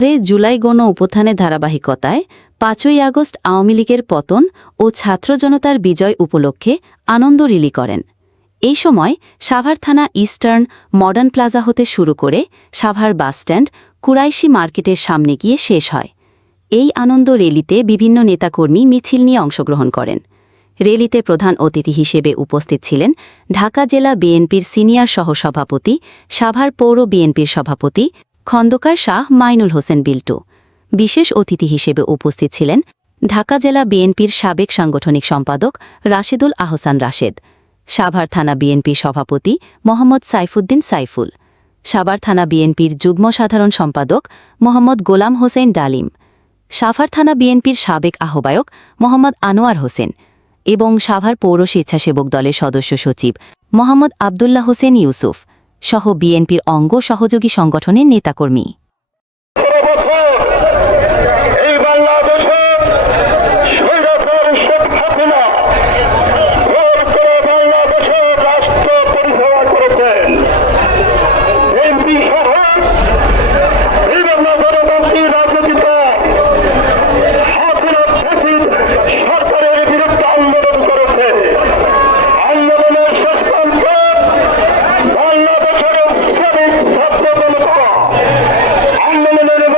রে জুলাই গণ উপথানে ধারাবাহিকতায় পাঁচই আগস্ট আওয়ামী লীগের পতন ও ছাত্র জনতার বিজয় উপলক্ষে আনন্দ রিলি করেন। এই সময় সাভার থানা ইস্টার্ন মডার্ন প্লাজা হতে শুরু করে সাভার বাসস্ট্যান্ড কুরাইশি মার্কেটের সামনে গিয়ে শেষ হয়। এই আনন্দ রেলিতে বিভিন্ন নেতাকর্মী মিছিল নিয়ে অংশগ্রহণ করেন। রেলিতে প্রধান অতিথি হিসেবে উপস্থিত ছিলেন ঢাকা জেলা বিএনপির সিনিয়র সহসভাপতি, সাভার পৌর বিএনপির সভাপতি খন্দকার শাহ মাইনুল হোসেন বিল্টু। বিশেষ অতিথি হিসেবে উপস্থিত ছিলেন ঢাকা জেলা বিএনপির সাবেক সাংগঠনিক সম্পাদক রাশেদুল আহসান রাশেদ, সাভার থানা বিএনপির সভাপতি মোহাম্মদ সাইফুদ্দিন সাইফুল, সাভার থানা বিএনপির যুগ্ম সাধারণ সম্পাদক মোহাম্মদ গোলাম হোসেন ডালিম, সাভার থানা বিএনপির সাবেক আহ্বায়ক মোহাম্মদ আনোয়ার হোসেন এবং সাভার পৌর স্বেচ্ছাসেবক দলের সদস্য সচিব মোহাম্মদ আবদুল্লাহ হোসেন ইউসুফ। সহ বিএনপির অঙ্গ সহযোগী সংগঠনের নেতাকর্মী। সম্মেলনের